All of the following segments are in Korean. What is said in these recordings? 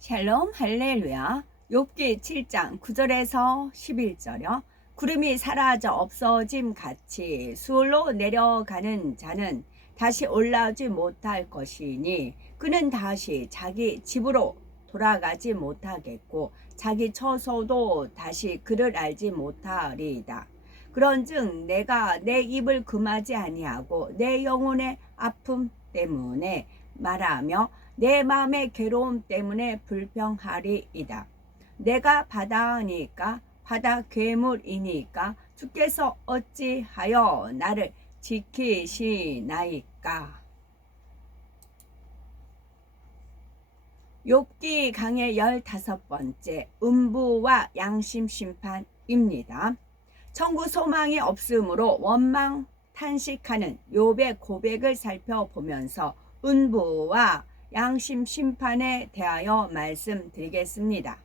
샬롬 할렐루야. 욥기 7장 9절에서 11절요. 구름이 사라져 없어짐 같이 수월로 내려가는 자는 다시 올라오지 못할 것이니 그는 다시 자기 집으로 돌아가지 못하겠고 자기 처소도 다시 그를 알지 못하리이다. 그런즉 내가 내 입을 금하지 아니하고 내 영혼의 아픔 때문에 말하며 내 마음의 괴로움 때문에 불평하리이다. 내가 바다니까 바다 괴물이니까 주께서 어찌하여 나를 지키시나이까. 욥기 강의 15번째 음부와 양심 심판입니다. 천국 소망이 없으므로 원망 탄식하는 욥의 고백을 살펴보면서 음부와 양심 심판에 대하여 말씀드리겠습니다.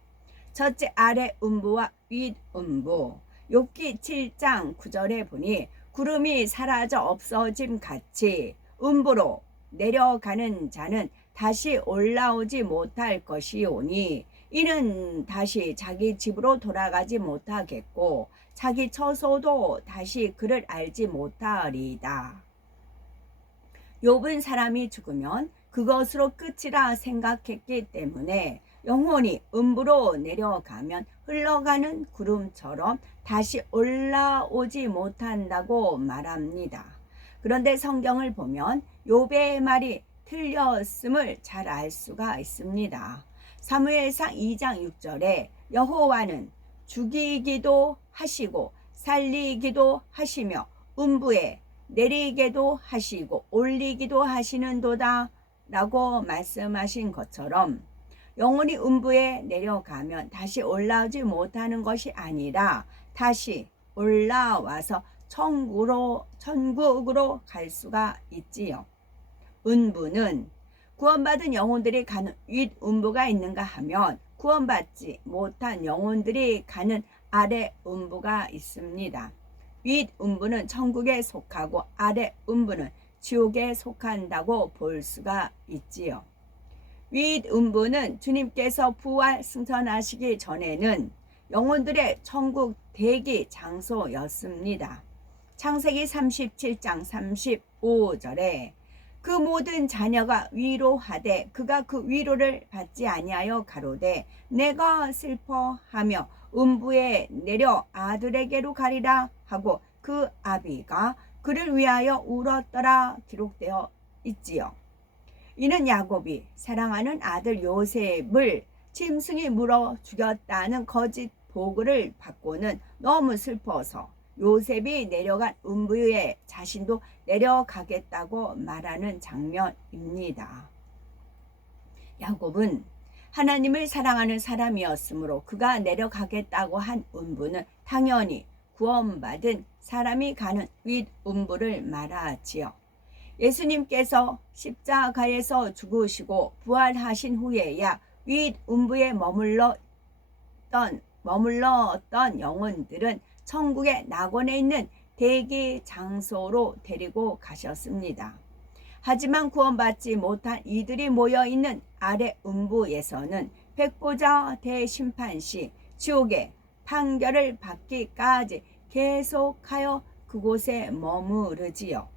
첫째, 아래 음부와 윗 음부. 욥기 7장 9절에 보니 구름이 사라져 없어짐 같이 음부로 내려가는 자는 다시 올라오지 못할 것이오니 이는 다시 자기 집으로 돌아가지 못하겠고 자기 처소도 다시 그를 알지 못하리이다. 욥은 사람이 죽으면 그것으로 끝이라 생각했기 때문에 영혼이 음부로 내려가면 흘러가는 구름처럼 다시 올라오지 못한다고 말합니다. 그런데 성경을 보면 욥의 말이 틀렸음을 잘 알 수가 있습니다. 사무엘상 2장 6절에 여호와는 죽이기도 하시고 살리기도 하시며 음부에 내리게도 하시고 올리기도 하시는도다 라고 말씀하신 것처럼 영혼이 음부에 내려가면 다시 올라오지 못하는 것이 아니라 다시 올라와서 천국으로 갈 수가 있지요. 음부는 구원받은 영혼들이 가는 윗음부가 있는가 하면 구원받지 못한 영혼들이 가는 아래 음부가 있습니다. 윗음부는 천국에 속하고 아래 음부는 지옥에 속한다고 볼 수가 있지요. 윗음부는 주님께서 부활 승천하시기 전에는 영혼들의 천국 대기 장소였습니다. 창세기 37장 35절에 그 모든 자녀가 위로하되 그가 그 위로를 받지 아니하여 가로되 내가 슬퍼하며 음부에 내려 아들에게로 가리라 하고 그 아비가 그를 위하여 울었더라 기록되어 있지요. 이는 야곱이 사랑하는 아들 요셉을 짐승이 물어 죽였다는 거짓 보고를 받고는 너무 슬퍼서 요셉이 내려간 음부에 자신도 내려가겠다고 말하는 장면입니다. 야곱은 하나님을 사랑하는 사람이었으므로 그가 내려가겠다고 한 음부는 당연히 구원받은 사람이 가는 윗음부를 말하지요. 예수님께서 십자가에서 죽으시고 부활하신 후에야 윗음부에 머물렀던 영혼들은 천국의 낙원에 있는 대기 장소로 데리고 가셨습니다. 하지만 구원받지 못한 이들이 모여있는 아래 음부에서는 백보자 대심판 시 지옥의 판결을 받기까지 계속하여 그곳에 머무르지요.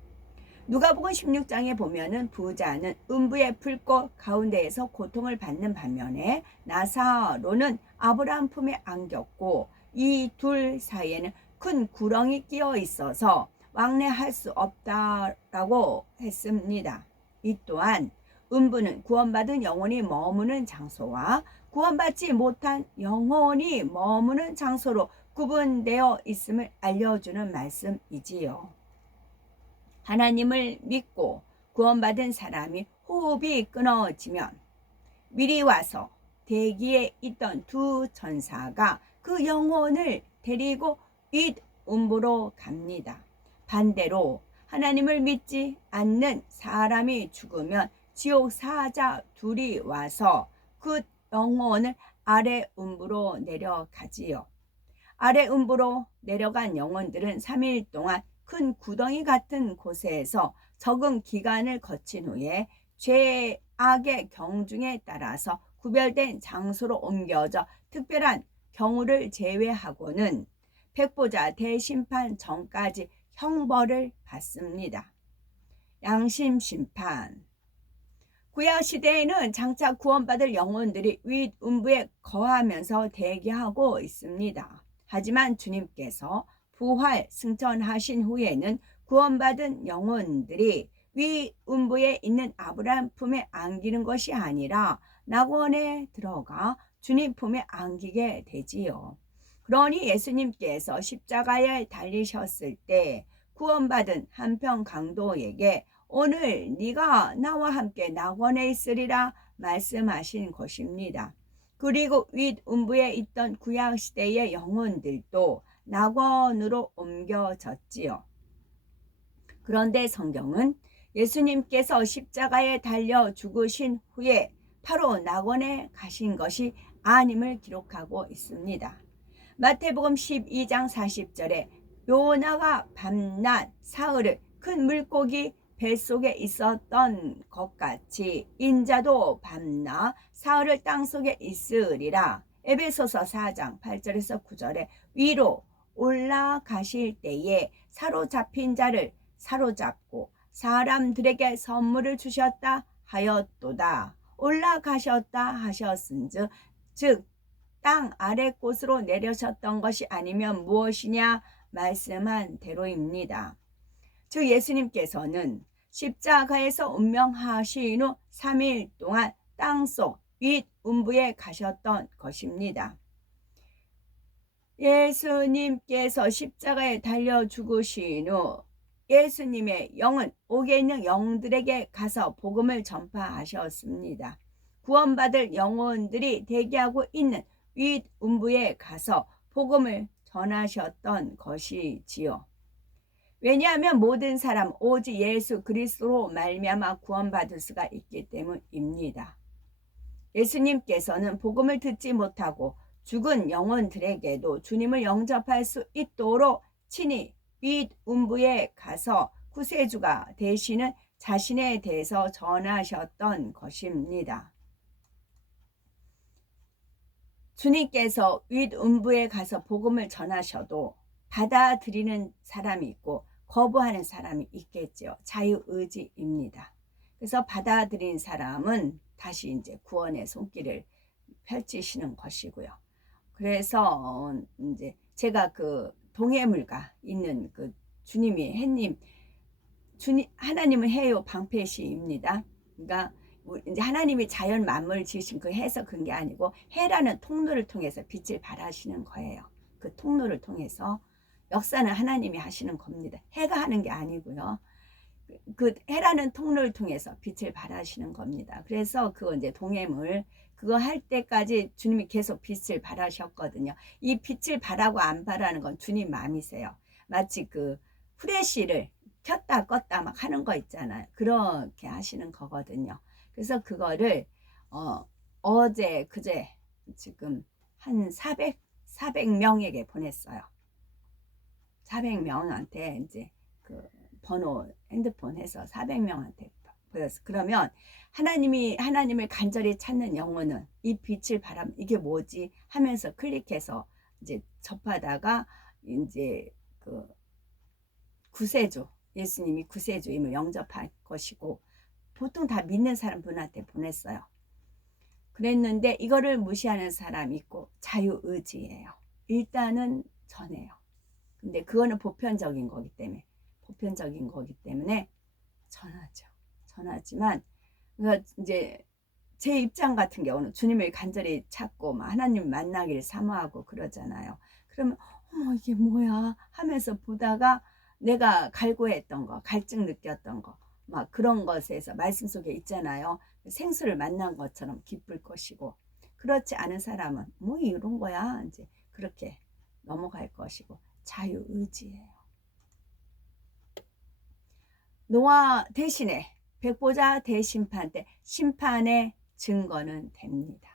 누가복음 16장에 보면은 부자는 음부의 불꽃 가운데에서 고통을 받는 반면에 나사로는 아브라함 품에 안겼고 이 둘 사이에는 큰 구렁이 끼어 있어서 왕래할 수 없다라고 했습니다. 이 또한 음부는 구원받은 영혼이 머무는 장소와 구원받지 못한 영혼이 머무는 장소로 구분되어 있음을 알려주는 말씀이지요. 하나님을 믿고 구원받은 사람이 호흡이 끊어지면 미리 와서 대기에 있던 두 천사가 그 영혼을 데리고 윗음부로 갑니다. 반대로 하나님을 믿지 않는 사람이 죽으면 지옥 사자 둘이 와서 그 영혼을 아래 음부로 내려가지요. 아래 음부로 내려간 영혼들은 3일 동안 큰 구덩이 같은 곳에서 적응 기간을 거친 후에 죄 악의 경중에 따라서 구별된 장소로 옮겨져 특별한 경우를 제외하고는 백보자 대심판 전까지 형벌을 받습니다. 양심심판. 구약시대에는 장차 구원받을 영혼들이 윗음부에 거하면서 대기하고 있습니다. 하지만 주님께서 부활 승천하신 후에는 구원받은 영혼들이 윗음부에 있는 아브라함 품에 안기는 것이 아니라 낙원에 들어가 주님 품에 안기게 되지요. 그러니 예수님께서 십자가에 달리셨을 때 구원받은 한평 강도에게 오늘 네가 나와 함께 낙원에 있으리라 말씀하신 것입니다. 그리고 윗음부에 있던 구약시대의 영혼들도 낙원으로 옮겨졌지요. 그런데 성경은 예수님께서 십자가에 달려 죽으신 후에 바로 낙원에 가신 것이 아님을 기록하고 있습니다. 마태복음 12장 40절에 요나가 밤낮 사흘을 큰 물고기 뱃속에 있었던 것 같이 인자도 밤낮 사흘을 땅속에 있으리라. 에베소서 4장 8절에서 9절에 위로 올라가실 때에 사로잡힌 자를 사로잡고 사람들에게 선물을 주셨다 하였도다. 올라가셨다 하셨은즉 즉 땅 아래 곳으로 내려셨던 것이 아니면 무엇이냐 말씀한 대로입니다. 즉 예수님께서는 십자가에서 운명하신 후 3일 동안 땅속 윗음부에 가셨던 것입니다. 예수님께서 십자가에 달려 죽으신 후 예수님의 영은 옥에 있는 영들에게 가서 복음을 전파하셨습니다. 구원받을 영혼들이 대기하고 있는 윗음부에 가서 복음을 전하셨던 것이지요. 왜냐하면 모든 사람 오직 예수 그리스도로 말미암아 구원받을 수가 있기 때문입니다. 예수님께서는 복음을 듣지 못하고 죽은 영혼들에게도 주님을 영접할 수 있도록 친히 윗음부에 가서 구세주가 되시는 자신에 대해서 전하셨던 것입니다. 주님께서 윗음부에 가서 복음을 전하셔도 받아들이는 사람이 있고 거부하는 사람이 있겠죠. 자유의지입니다. 그래서 받아들인 사람은 다시 이제 구원의 손길을 펼치시는 것이고요. 그래서 이제 제가 그 동해물가 있는 그 주님이 해님 하나님은 해요 방패시입니다. 그러니까 이제 하나님이 자연 만물을 지으신 그 해서 그런 게 아니고 해라는 통로를 통해서 빛을 발하시는 거예요. 그 통로를 통해서 역사는 하나님이 하시는 겁니다. 해가 하는 게 아니고요. 그 해라는 통로를 통해서 빛을 발하시는 겁니다. 그래서 그거 이제 동해물 그거 할 때까지 주님이 계속 빛을 발하셨거든요. 이 빛을 발하고 안 발하는 건 주님 마음이세요. 마치 그 후레쉬를 켰다 껐다 막 하는 거 있잖아요. 그렇게 하시는 거거든요. 그래서 그거를 어제 그제 지금 한 400명에게 보냈어요. 400명한테 이제 그 번호 핸드폰 해서 400명한테 보였어. 그러면 하나님을 간절히 찾는 영혼은 이 빛을 바라면 이게 뭐지 하면서 클릭해서 이제 접하다가 이제 그 구세주 예수님이 구세주임을 영접할 것이고 보통 다 믿는 사람 분한테 보냈어요. 그랬는데 이거를 무시하는 사람이 있고 자유의지예요. 일단은 전해요. 근데 그거는 보편적인 거기 때문에 전하죠. 전하지만 이제 제 입장 같은 경우는 주님을 간절히 찾고 막 하나님 만나기를 사모하고 그러잖아요. 그러면 어머 이게 뭐야 하면서 보다가 내가 갈구했던 거, 갈증 느꼈던 거, 막 그런 것에서 말씀 속에 있잖아요. 생수를 만난 것처럼 기쁠 것이고 그렇지 않은 사람은 뭐 이런 거야 이제 그렇게 넘어갈 것이고 자유의지예요. 노아 대신에 백보자 대심판 때 심판의 증거는 됩니다.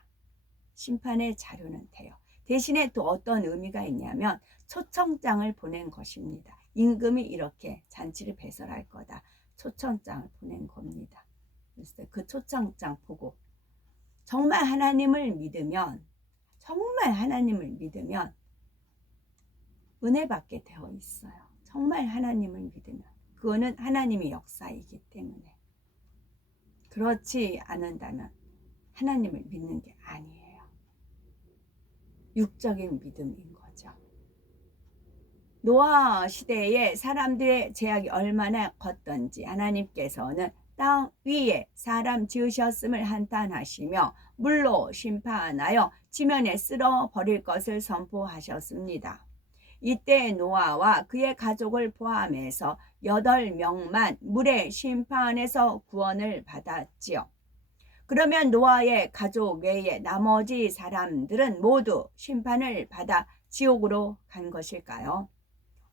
심판의 자료는 돼요. 대신에 또 어떤 의미가 있냐면 초청장을 보낸 것입니다. 임금이 이렇게 잔치를 배설할 거다. 초청장을 보낸 겁니다. 그랬어요. 그 초청장 보고 정말 하나님을 믿으면 은혜 받게 되어 있어요. 정말 하나님을 믿으면 그거는 하나님의 역사이기 때문에. 그렇지 않는다면 하나님을 믿는 게 아니에요. 육적인 믿음인 거죠. 노아 시대에 사람들의 죄악이 얼마나 컸던지 하나님께서는 땅 위에 사람 지으셨음을 한탄하시며 물로 심판하여 지면에 쓸어 버릴 것을 선포하셨습니다. 이때 노아와 그의 가족을 포함해서 8명만 물의 심판에서 구원을 받았지요. 그러면 노아의 가족 외에 나머지 사람들은 모두 심판을 받아 지옥으로 간 것일까요?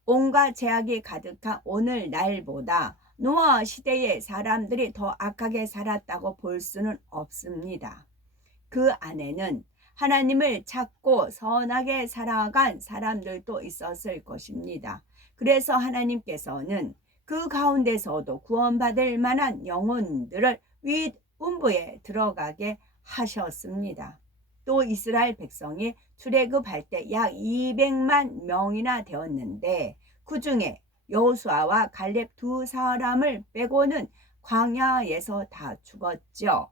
온갖 죄악이 가득한 오늘날보다 노아 시대의 사람들이 더 악하게 살았다고 볼 수는 없습니다. 그 안에는 하나님을 찾고 선하게 살아간 사람들도 있었을 것입니다. 그래서 하나님께서는 그 가운데서도 구원받을 만한 영혼들을 윗음부에 들어가게 하셨습니다. 또 이스라엘 백성이 출애굽할 때 약 200만 명이나 되었는데 그 중에 여호수아와 갈렙 두 사람을 빼고는 광야에서 다 죽었죠.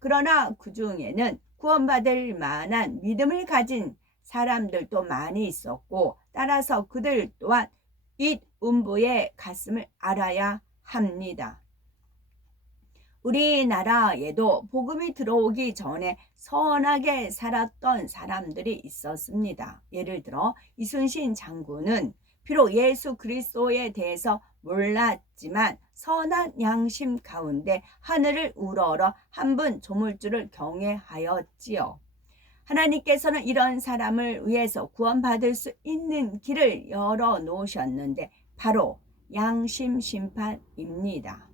그러나 그 중에는 구원받을 만한 믿음을 가진 사람들도 많이 있었고 따라서 그들 또한 윗음부에 갔음을 알아야 합니다. 우리나라에도 복음이 들어오기 전에 선하게 살았던 사람들이 있었습니다. 예를 들어 이순신 장군은 비록 예수 그리스도에 대해서 몰랐지만 선한 양심 가운데 하늘을 우러러 한 분 조물주를 경외하였지요. 하나님께서는 이런 사람을 위해서 구원받을 수 있는 길을 열어놓으셨는데 바로 양심 심판입니다.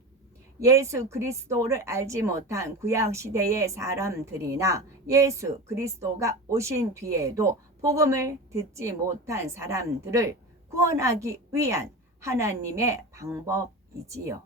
예수 그리스도를 알지 못한 구약시대의 사람들이나 예수 그리스도가 오신 뒤에도 복음을 듣지 못한 사람들을 구원하기 위한 하나님의 방법이지요.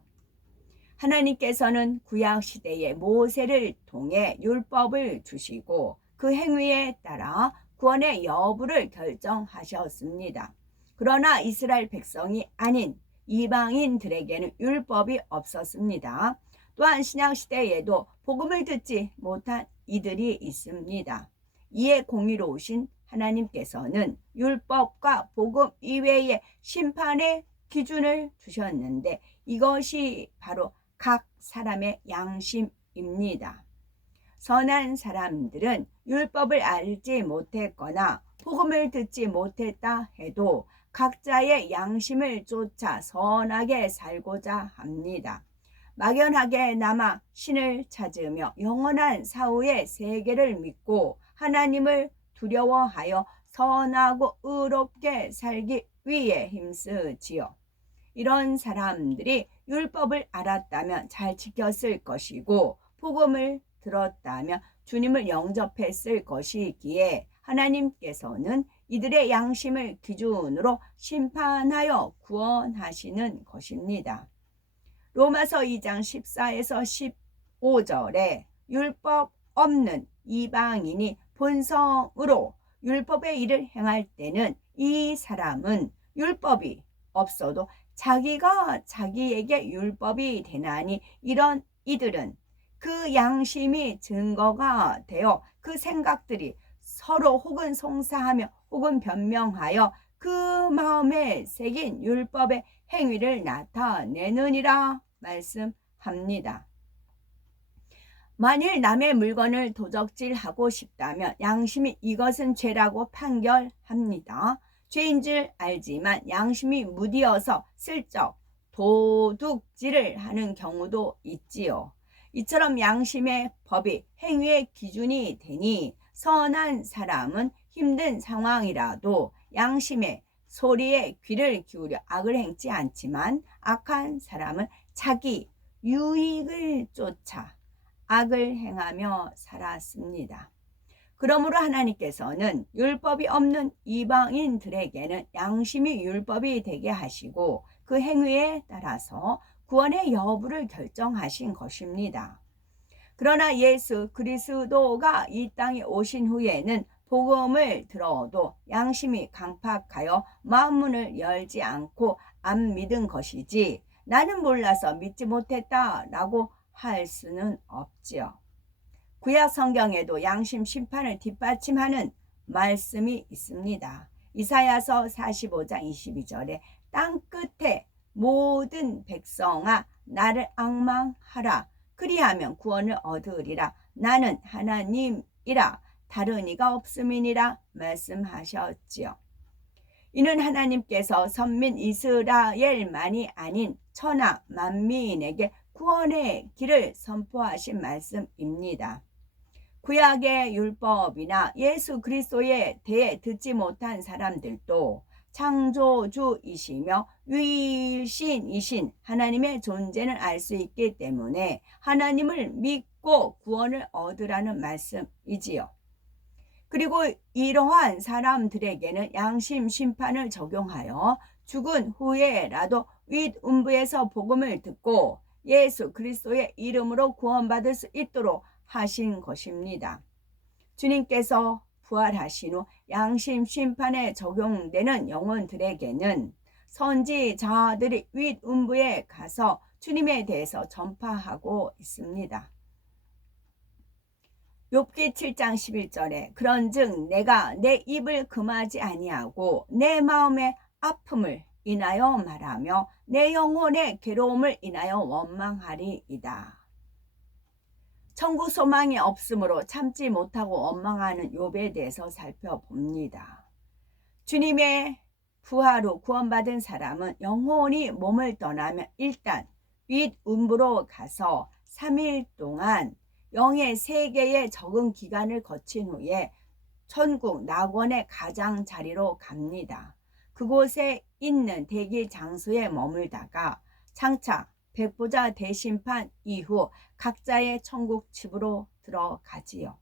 하나님께서는 구약시대에 모세를 통해 율법을 주시고 그 행위에 따라 구원의 여부를 결정하셨습니다. 그러나 이스라엘 백성이 아닌 이방인들에게는 율법이 없었습니다. 또한 신약시대에도 복음을 듣지 못한 이들이 있습니다. 이에 공의로우신 하나님께서는 율법과 복음 이외의 심판의 기준을 주셨는데 이것이 바로 각 사람의 양심입니다. 선한 사람들은 율법을 알지 못했거나 복음을 듣지 못했다 해도 각자의 양심을 쫓아 선하게 살고자 합니다. 막연하게 남아 신을 찾으며 영원한 사후의 세계를 믿고 하나님을 두려워하여 선하고 의롭게 살기 위해 힘쓰지요. 이런 사람들이 율법을 알았다면 잘 지켰을 것이고 복음을 들었다면 주님을 영접했을 것이기에 하나님께서는 이들의 양심을 기준으로 심판하여 구원하시는 것입니다. 로마서 2장 14에서 15절에 율법 없는 이방인이 본성으로 율법의 일을 행할 때는 이 사람은 율법이 없어도 자기가 자기에게 율법이 되나니 이런 이들은 그 양심이 증거가 되어 그 생각들이 서로 혹은 송사하며 혹은 변명하여 그 마음에 새긴 율법의 행위를 나타내느니라 말씀합니다. 만일 남의 물건을 도적질하고 싶다면 양심이 이것은 죄라고 판결합니다. 죄인 줄 알지만 양심이 무디어서 슬쩍 도둑질을 하는 경우도 있지요. 이처럼 양심의 법이 행위의 기준이 되니 선한 사람은 힘든 상황이라도 양심의 소리에 귀를 기울여 악을 행치 않지만 악한 사람은 자기 유익을 쫓아 악을 행하며 살았습니다. 그러므로 하나님께서는 율법이 없는 이방인들에게는 양심이 율법이 되게 하시고 그 행위에 따라서 구원의 여부를 결정하신 것입니다. 그러나 예수 그리스도가 이 땅에 오신 후에는 복음을 들어도 양심이 강팍하여 마음문을 열지 않고 안 믿은 것이지, 나는 몰라서 믿지 못했다 라고 할 수는 없지요. 구약 성경에도 양심 심판을 뒷받침하는 말씀이 있습니다. 이사야서 45장 22절에 땅 끝에 모든 백성아 나를 앙망하라. 그리하면 구원을 얻으리라. 나는 하나님이라. 다른 이가 없음이니라 말씀하셨지요. 이는 하나님께서 선민 이스라엘만이 아닌 천하 만민에게 구원의 길을 선포하신 말씀입니다. 구약의 율법이나 예수 그리스도에 대해 듣지 못한 사람들도 창조주이시며 유일신이신 하나님의 존재는 알 수 있기 때문에 하나님을 믿고 구원을 얻으라는 말씀이지요. 그리고 이러한 사람들에게는 양심 심판을 적용하여 죽은 후에라도 윗음부에서 복음을 듣고 예수 그리스도의 이름으로 구원받을 수 있도록 하신 것입니다. 주님께서 부활하신 후 양심 심판에 적용되는 영혼들에게는 선지자들이 윗음부에 가서 주님에 대해서 전파하고 있습니다. 욥기 7장 11절에 그런즉 내가 내 입을 금하지 아니하고 내 마음의 아픔을 인하여 말하며 내 영혼의 괴로움을 인하여 원망하리이다. 천국 소망이 없으므로 참지 못하고 원망하는 욥에 대해서 살펴봅니다. 주님의 부활 후 구원받은 사람은 영혼이 몸을 떠나면 일단 윗음부로 가서 3일 동안 영의 세계의 적응 기간을 거친 후에 천국 낙원의 가장자리로 갑니다. 그곳에 있는 대기 장소에 머물다가 장차 백보자 대심판 이후 각자의 천국 집으로 들어가지요.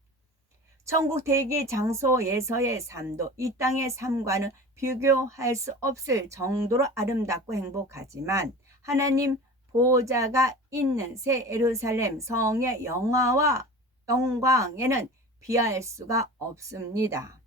천국 대기 장소에서의 삶도 이 땅의 삶과는 비교할 수 없을 정도로 아름답고 행복하지만 하나님 보호자가 있는 새 예루살렘 성의 영화와 영광에는 비할 수가 없습니다.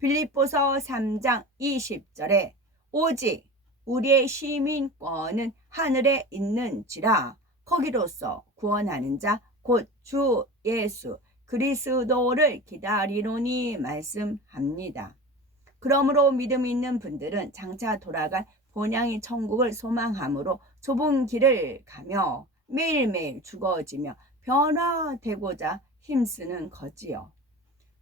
빌립보서 3장 20절에 오직 우리의 시민권은 하늘에 있는지라 거기로서 구원하는 자 곧 주 예수 그리스도를 기다리노니 말씀합니다. 그러므로 믿음 있는 분들은 장차 돌아갈 본향의 천국을 소망함으로 좁은 길을 가며 매일매일 죽어지며 변화되고자 힘쓰는 거지요.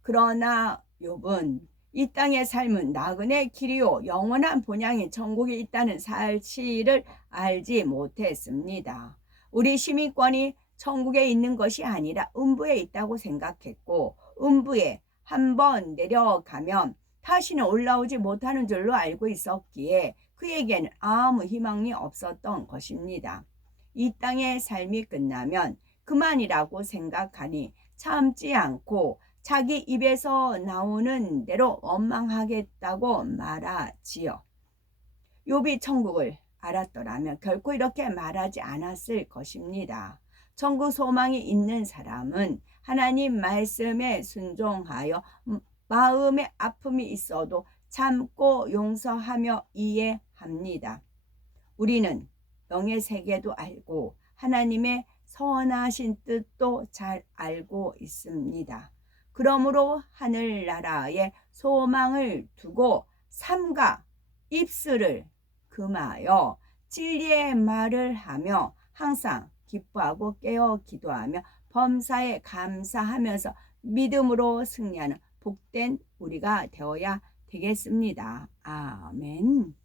그러나 욥은 이 땅의 삶은 나그네 길이요 영원한 본향의 천국이 있다는 사실을 알지 못했습니다. 우리 시민권이 천국에 있는 것이 아니라 음부에 있다고 생각했고 음부에 한번 내려가면 다시는 올라오지 못하는 줄로 알고 있었기에 그에게는 아무 희망이 없었던 것입니다. 이 땅의 삶이 끝나면 그만이라고 생각하니 참지 않고 자기 입에서 나오는 대로 원망하겠다고 말하지요. 욥이 천국을 알았더라면 결코 이렇게 말하지 않았을 것입니다. 천국 소망이 있는 사람은 하나님 말씀에 순종하여 마음의 아픔이 있어도 참고 용서하며 이해합니다. 우리는 영의 세계도 알고 하나님의 선하신 뜻도 잘 알고 있습니다. 그러므로 하늘나라에 소망을 두고 삼가 입술을 금하여 진리의 말을 하며 항상 기뻐하고 깨어 기도하며 범사에 감사하면서 믿음으로 승리하는 복된 우리가 되어야 되겠습니다. 아멘.